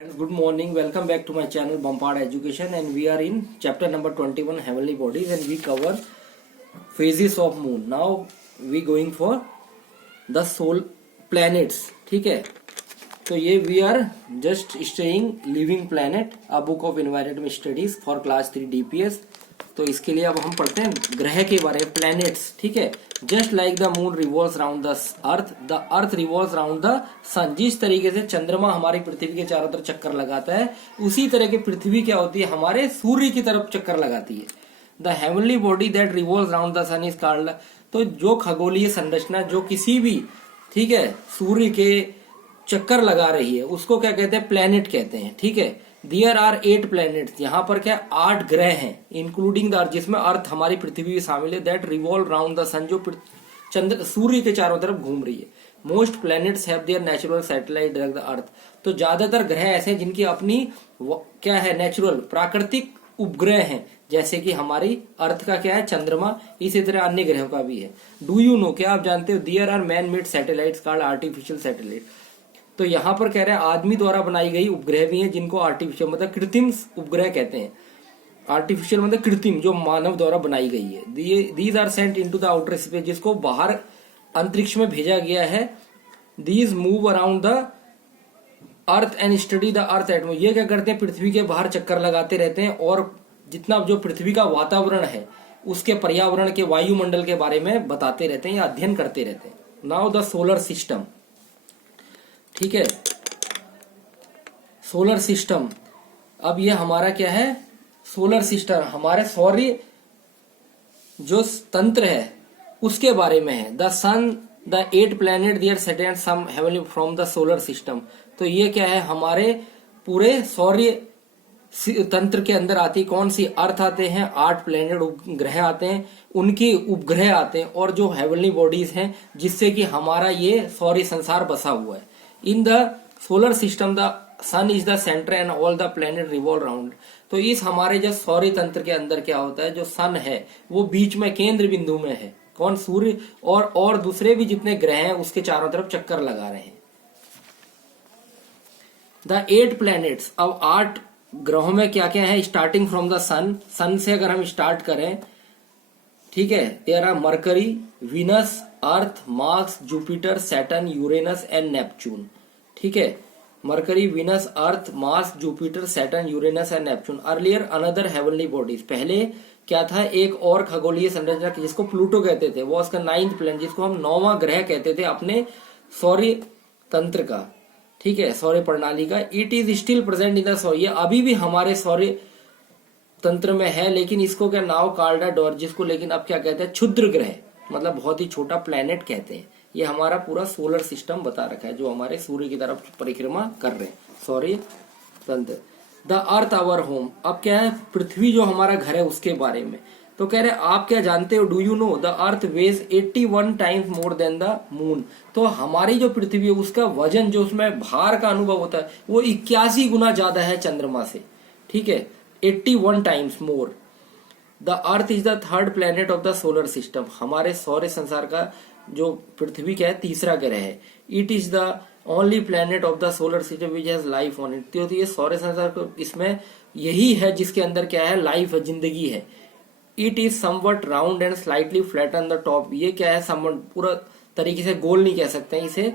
Friends, good morning. Welcome back to my channel Bompard Education, and we are in chapter number 21 Heavenly Bodies, and we cover phases of moon. Now we going for the soul planets. ठीक है, तो ये we are just studying living planet, a book of environment studies for class 3 DPS. तो इसके लिए अब हम पढ़ते हैं ग्रह के बारे में, प्लैनेट्स. ठीक है, just like the moon revolves round the earth revolves round the sun. जिस तरीके से चंद्रमा हमारी पृथ्वी के चारों तरफ चक्कर लगाता है, उसी तरह की पृथ्वी क्या होती है, हमारे सूर्य की तरफ चक्कर लगाती है. The heavenly body that revolves round the sun is called. तो जो खगोलीय संरचना जो किसी भी, ठीक है, सूर्य के चक्कर लगा रही है, उसको क्या कहते हैं, प्लैनेट कहते हैं. ठीक है, देयर आर 8 प्लैनेट्स. यहाँ पर क्या 8 ग्रह हैं, इंक्लूडिंग द अर्थ, जिसमें अर्थ हमारी पृथ्वी भी शामिल है. दैट रिवॉल्व राउंड द सन, जो चंद्र सूर्य के चारों तरफ घूम रही है. Most planets have their natural satellite like the earth. तो ज्यादातर ग्रह ऐसे हैं जिनकी अपनी क्या है, नेचुरल प्राकृतिक उपग्रह हैं, जैसे कि हमारी अर्थ का क्या है, चंद्रमा. इसी तरह अन्य ग्रहों का भी है. डू यू नो, क्या आप जानते हो, there are man made satellites called artificial satellite. तो यहाँ पर कह रहे हैं आदमी द्वारा बनाई गई उपग्रह भी हैं, जिनको आर्टिफिशियल मतलब कृत्रिम उपग्रह कहते हैं. आर्टिफिशियल मतलब कृत्रिम, जो मानव द्वारा बनाई गई है. These are sent into the outer space, जिसको बाहर अंतरिक्ष में भेजा गया है. These move around the earth and study the earth atmosphere. ये क्या करते हैं, पृथ्वी के बाहर चक्कर लगाते रहते हैं और जितना जो पृथ्वी का वातावरण है, उसके पर्यावरण के, वायुमंडल के बारे में बताते रहते हैं या अध्ययन करते रहते हैं. Now the solar system. ठीक है, सोलर सिस्टम. अब ये हमारा क्या है, सोलर सिस्टम हमारे सौर्य जो तंत्र है उसके बारे में है. The sun, the 8 planet there set and some heavenly from the solar system. तो ये क्या है, हमारे पूरे सौर्य तंत्र के अंदर आती कौन सी, अर्थ आते हैं, 8 प्लैनेट उपग्रह आते हैं, उनकी उपग्रह आते हैं, और जो हेवनली बॉडीज हैं जिससे कि हमारा ये सौर्य संसार बसा हुआ है. In the solar system, the sun is the center and all the planet revolve around. तो इस हमारे जो सौर्य तंत्र के अंदर क्या होता है, जो सन है वो बीच में केंद्र बिंदु में है. कौन, सूर्य, और दूसरे भी जितने ग्रह हैं उसके चारों तरफ चक्कर लगा रहे हैं. The 8 planets. अब 8 ग्रहों में क्या क्या है, starting from the sun. Sun से अगर हम स्टार्ट करें, ठीक है, there are Mercury, Venus, Earth, Mars, Jupiter, Saturn, Uranus and Neptune. ठीक है, Mercury, Venus, Earth, Mars, Jupiter, Saturn, Uranus and Neptune. Earlier another heavenly bodies. पहले क्या था, एक और खगोलीय संरचना जिसको प्लूटो कहते थे, वो उसका 9th प्लैनेट, जिसको हम 9वां ग्रह कहते थे अपने सौर्य तंत्र का. ठीक है, सौर्य प्रणाली का. It is still present in the सौर्य. अभी भी हमारे सौर्य तंत्र में है, लेकिन इसको क्या नाव कार्डा डोर, जिसको लेकिन अब क्या कहते हैं, क्षुद्र ग्रह, मतलब बहुत ही छोटा प्लैनेट कहते हैं. ये हमारा पूरा सोलर सिस्टम बता रखा है, जो हमारे सूर्य की तरफ परिक्रमा कर रहे हैं, सौर्य तंत्र. The earth our home. अब क्या है, पृथ्वी जो हमारा घर है उसके बारे में. तो कह रहे हैं आप क्या जानते हो, do you know the earth weighs 81 times more than the moon. तो हमारी जो पृथ्वी है उसका वजन, जो उसमें भार का अनुभव होता है, वो 81 गुना ज्यादा है चंद्रमा से. ठीक है, 81 times more. The earth is the 3rd planet of the solar system. हमारे सौर्य संसार का जो पृथ्वी क्या है, तीसरा ग्रह है. It is the only planet of the solar system which has life on it. तो ये सौर्य संसार को, इसमें यही है जिसके अंदर क्या है, लाइफ है, जिंदगी है. It is somewhat round and slightly flat on the top. ये क्या है, समवट पूरा तरीके से गोल नहीं कह सकते हैं इसे,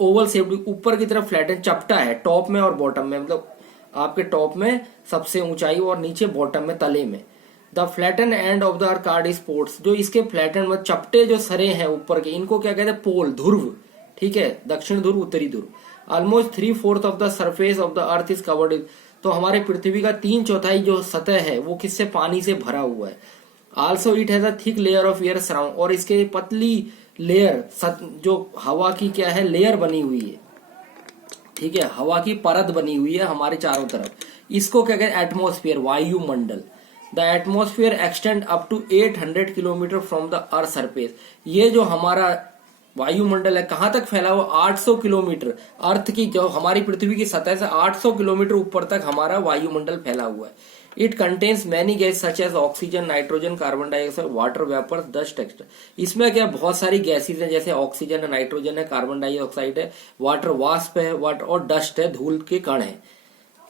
ओवल शेप, ऊपर की तरफ फ्लैट है, चपटा है टॉप में और बॉटम में, मतलब आपके टॉप में सबसे ऊंचाई और नीचे बॉटम में, तले में. The flatten end of the card is poles. जो इसके फ्लैटन में चपटे जो सरे हैं ऊपर के, इनको क्या कहते हैं, पोल, ध्रुव. ठीक है, दक्षिण ध्रुव, उत्तरी ध्रुव. Almost 3/4 of the surface of the earth is covered is. तो हमारे पृथ्वी का 3/4 जो सतह है वो किससे, पानी से भरा हुआ है. Also it has a thick layer of air surround. और इसके पतली लेयर, जो हवा की क्या है, लेयर बनी हुई है. ठीक है, हवा की परत बनी हुई है हमारे चारों तरफ. इसको क्या कहते हैं, एटमॉस्फेयर, वायुमंडल. The atmosphere extend up to 800 kilometre from the earth surface. ये जो हमारा वायुमंडल है कहां तक फैला हुआ, 800 किलोमीटर. अर्थ की, जो हमारी पृथ्वी की सतह से 800 किलोमीटर ऊपर तक हमारा वायुमंडल फैला हुआ है. It contains many gas such as oxygen, nitrogen, carbon dioxide, water vapour, dust extra. इसमें क्या बहुत सारी गैसेज हैं, जैसे ऑक्सीजन है, नाइट्रोजन है, कार्बन डाइऑक्साइड है, वाटर वाष्प है, वाटर और डस्ट है, धूल के कण है.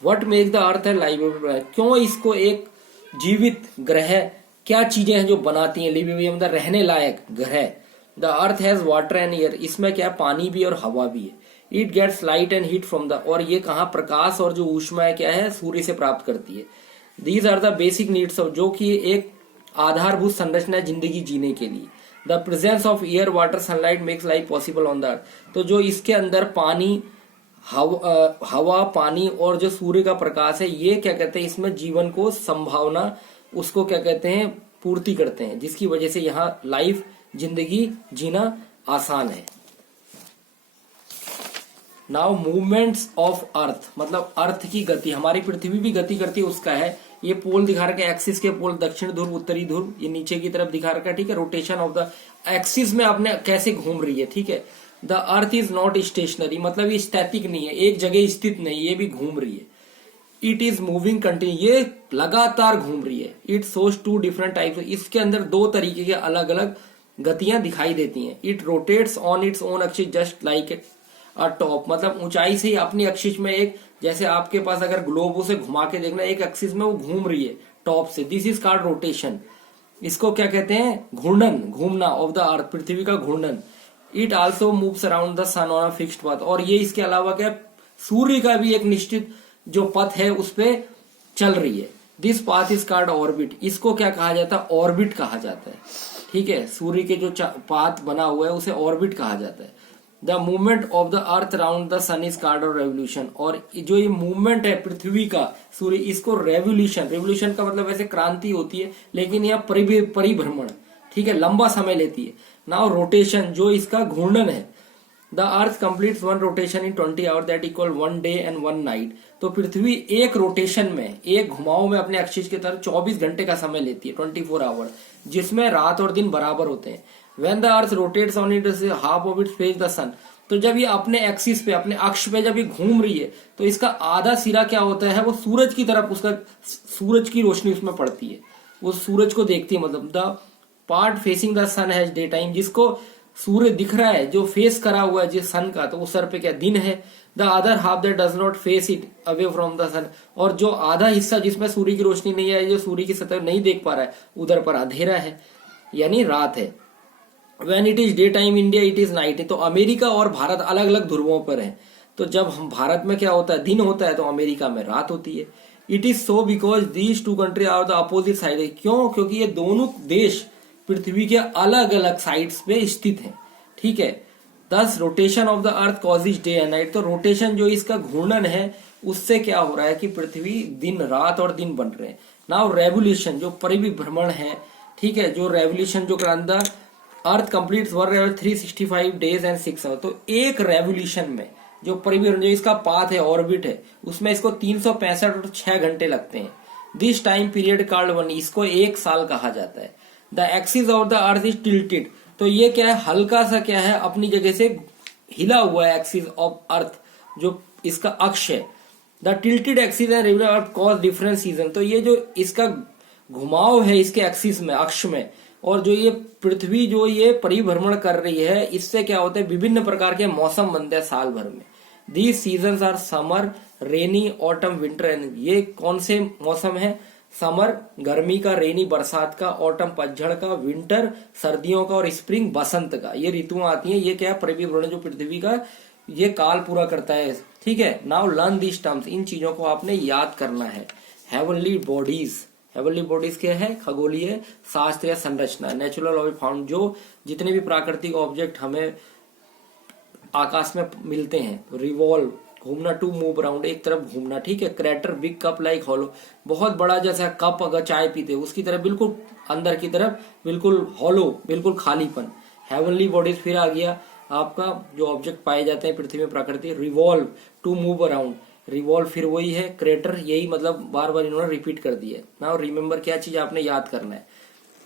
व्हाट मेक द अर्थ है लिवेबल, क्यों इसको एक जीवित ग्रह, क्या चीजें हैं जो बनाती हैं लिवेबल मतलब रहने लायक ग्रह। The earth has water and air, इसमें क्या पानी भी और हवा भी है। It gets light and heat from the, और ये कहाँ प्रकाश और जो ऊष्मा है क्या है सूर्य से प्राप्त करती है। These are the basic needs of, जो कि एक आधारभूत संरचना है जिंदगी जीने के लिए। The presence of air water sunlight makes life possible on the earth, तो जो इसके अंदर पानी हवा पानी और जो सूर्य का प्रकाश है ये क्या कहते हैं इसमें जीवन को संभावना उसको क्या कहते हैं पूर्ति करते हैं, जिसकी वजह से यहाँ लाइफ जिंदगी जीना आसान है। नाउ मूवमेंट्स ऑफ अर्थ, मतलब अर्थ की गति, हमारी पृथ्वी भी गति करती है उसका है। ये पोल दिखा रखा है, एक्सिस के पोल दक्षिण ध्रुव उत्तरी ध्रुव, ये नीचे की तरफ दिखा रखा है, ठीक है। रोटेशन ऑफ द एक्सिस में आपने कैसे घूम रही है, ठीक है। The earth is not stationary, मतलब ये स्टैटिक नहीं है, एक जगह स्थित नहीं, ये भी घूम रही है। इट इज मूविंग कंटिन्यू, ये लगातार घूम रही है। It shows two different types, इसके अंदर दो तरीके के अलग अलग गतियां दिखाई देती हैं। It rotates on its own axis just like a top, मतलब ऊंचाई से ही अपनी एक्सिस में एक, जैसे आपके पास अगर ग्लोब से घुमा के देखना एक एक्सिस में वो घूम रही है टॉप से, दिस इज कॉल्ड रोटेशन। इसको क्या कहते हैं घूर्णन, घूमना ऑफ द अर्थ, पृथ्वी का घूर्णन। It also moves around the sun on a fixed path, और ये इसके अलावा क्या सूर्य का भी एक निश्चित जो पथ है उस पे चल रही है। This path is called orbit, इसको क्या कहा जाता है ऑर्बिट कहा जाता है, ठीक है। सूर्य के जो पाथ बना हुआ है उसे ऑर्बिट कहा जाता है। The movement of the earth around the sun is called revolution, और जो ये मूवमेंट है पृथ्वी का सूर्य, इसको रेवोल्यूशन, रेवोल्यूशन का मतलब वैसे क्रांति होती है लेकिन यह परिभ्रमण, ठीक है, लंबा समय लेती है। नाउ रोटेशन, जो इसका घूर्णन है। The earth completes one rotation in 20 hour that equal 1 day and 1 night, तो पृथ्वी एक रोटेशन में, एक घुमाव में अपने एक्सिस की तरफ 24 घंटे का समय लेती है, 24 आवर, जिसमें रात और दिन बराबर होते हैं। When the earth rotates on its half of its face the sun, तो जब ये अपने एक्सिस पे, अपने अक्ष पे जब ये घूम रही है तो इसका आधा सिरा क्या होता है वो सूरज की तरफ, उसका सूरज की रोशनी उसमें पड़ती है, वो सूरज को देखती है। मतलब the part facing the sun has day time, जिसको सूर्य दिख रहा है जो फेस करा हुआ है जिस सन का, तो उस सर पे क्या दिन है। The other half that does not face it away from the sun, और जो आधा हिस्सा जिसमें सूर्य की रोशनी नहीं है, जो सूर्य की सतह नहीं देख पा रहा है, उधर पर अंधेरा है यानी रात है। When it is day time India it is night, तो अमेरिका और भारत अलग अलग ध्रुवों पर है, तो जब हम भारत में क्या होता है दिन होता है तो अमेरिका में रात होती है। It is so because these two country are the opposite side, क्यों, क्योंकि ये दोनों देश पृथ्वी के अलग अलग साइड्स पे स्थित हैं, ठीक है। दस rotation of the earth causes day and night, तो रोटेशन जो इसका घूर्णन है उससे क्या हो रहा है कि पृथ्वी दिन रात और दिन बन रहे हैं। नाउ रेवोल्यूशन, जो परिभ्रमण है, ठीक है, जो रेवोल्यूशन जो अंदर अर्थ कंप्लीट्स 365 डेज एंड 6 आवर, तो एक रेवोल्यूशन में जो परिभ्रमण जो इसका पाथ है ऑर्बिट है उसमें इसको 365 और 6 घंटे लगते हैं। This time period called one, इसको एक साल कहा जाता है। The axis of the earth is tilted, तो ये क्या है हल्का सा क्या है अपनी जगह से हिला हुआ है एक्सिस ऑफ अर्थ, जो इसका अक्ष है। The tilted axis and regular earth cause different season, तो ये जो इसका घुमाव है इसके एक्सिस में, अक्ष में, और जो ये पृथ्वी जो ये परिभ्रमण कर रही है, इससे क्या होता है विभिन्न प्रकार के मौसम बनते हैं साल भर में। These seasons are summer, rainy, autumn, winter and, ये कौन से मौसम है, समर गर्मी का, रेनी बरसात का, ऑटम पतझड़ का, विंटर सर्दियों का, और स्प्रिंग बसंत का, ये ऋतुआं आती हैं। ये क्या है परिभ्रमण जो पृथ्वी का ये काल पूरा करता है, ठीक है। नाउ लर्न दीज टर्म्स, इन चीजों को आपने याद करना है। हेवनली बॉडीज, हेवनली बॉडीज क्या है खगोलीय शास्त्र या संरचना। नेचुरल ऑब्जेक्ट फाउंड, जो जितने भी प्राकृतिक ऑब्जेक्ट हमें आकाश में मिलते हैं। रिवॉल्व, घूमना, टू मूव अराउंड, एक तरफ घूमना, ठीक है। Crater, big cup like hollow, बहुत बड़ा जैसा कप अगर चाय पीते उसकी तरफ बिल्कुल अंदर की तरफ बिल्कुल हॉलो, बिल्कुल खालीपन। हेवनली बॉडीज फिर आ गया आपका जो ऑब्जेक्ट पाए जाते हैं पृथ्वी में प्राकृतिक। Revolve, to move around, revolve फिर वही है। क्रेटर, यही मतलब बार बार इन्होंने रिपीट कर दिया। नाउ रिमेम्बर, क्या चीज आपने याद करना है।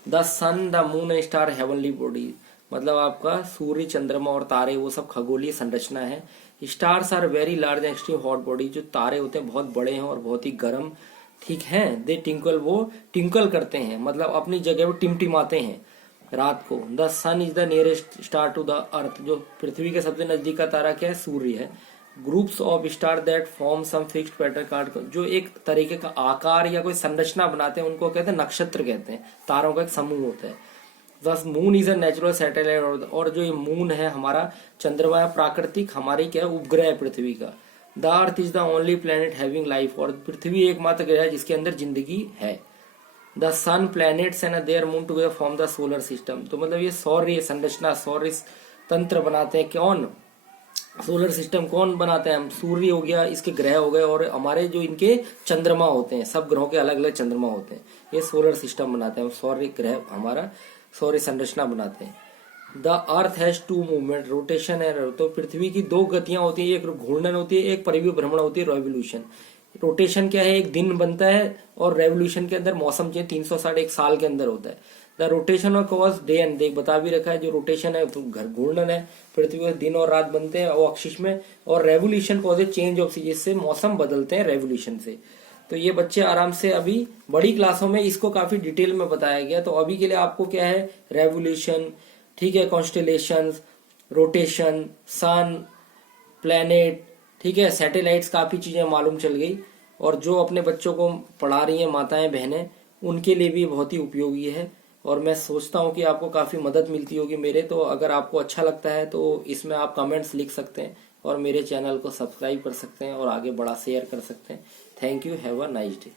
The sun, the moon and star heavenly body, मतलब आपका सूर्य, चंद्रमा और तारे वो सब खगोलीय संरचना है। Stars are very large and extreme hot body, जो तारे होते हैं बहुत बड़े हैं और बहुत ही गर्म, ठीक है। दे टिंकल, वो टिंकल करते हैं, मतलब अपनी जगह पे टिमटिमाते हैं रात को। The sun is the nearest star to the earth, जो पृथ्वी के सबसे नजदीक का तारा क्या है सूर्य है। Groups of star that form some fixed pattern card, जो एक तरीके का आकार या कोई संरचना बनाते हैं उनको कहते हैं नक्षत्र कहते हैं, तारों का एक समूह होता है। दस moon is a natural satellite, और जो ये मून है हमारा चंद्रमा प्राकृतिक हमारी क्या उपग्रह है पृथ्वी का। The earth is the only planet having life, और पृथ्वी एकमात्र ग्रह है जिसके अंदर जिंदगी है। The sun planets and their moon together form the solar system, तो मतलब ये सौर्य संरचना सौर्य तंत्र बनाते हैं कौन, सोलर सिस्टम कौन बनाते हैं हम, सूर्य हो गया, इसके ग्रह हो गए, और हमारे जो इनके चंद्रमा होते हैं, सब ग्रहों के अलग अलग चंद्रमा होते हैं, ये सोलर सिस्टम बनाते हैं, सौर्य ग्रह हमारा सौर्य संरचना बनाते हैं। The earth has two movement, rotation है, तो पृथ्वी की दो गतियां होती है, एक घूर्णन होती है, एक परिभ्रमण होती है, रेवोल्यूशन। रोटेशन क्या है, एक दिन बनता है, और रेवोल्यूशन के अंदर मौसम चेंज 360 एक साल के अंदर होता है। The rotation of cause day and day, बता भी रखा है, जो रोटेशन है तो घर घूर्णन है, पृथ्वी में दिन और रात बनते हैं वो अक्षिश में, और revolution cause change off season, जिससे मौसम बदलते हैं रेवोल्यूशन से। तो ये बच्चे आराम से अभी बड़ी क्लासों में इसको काफी डिटेल में बताया गया, तो अभी के लिए आपको क्या है, रेवोल्यूशन, ठीक है, कॉन्स्टेलेशंस, रोटेशन, सन, प्लैनेट, ठीक है, सैटेलाइट्स, काफी चीजें मालूम चल गई। और जो अपने बच्चों को पढ़ा रही हैं माताएं बहनें, उनके लिए भी बहुत ही उपयोगी है, और मैं सोचता हूँ कि आपको काफी मदद मिलती होगी मेरे। तो अगर आपको अच्छा लगता है तो इसमें आप कमेंट्स लिख सकते हैं, और मेरे चैनल को सब्सक्राइब कर सकते हैं, और आगे बड़ा शेयर कर सकते हैं। Thank you, have a nice day.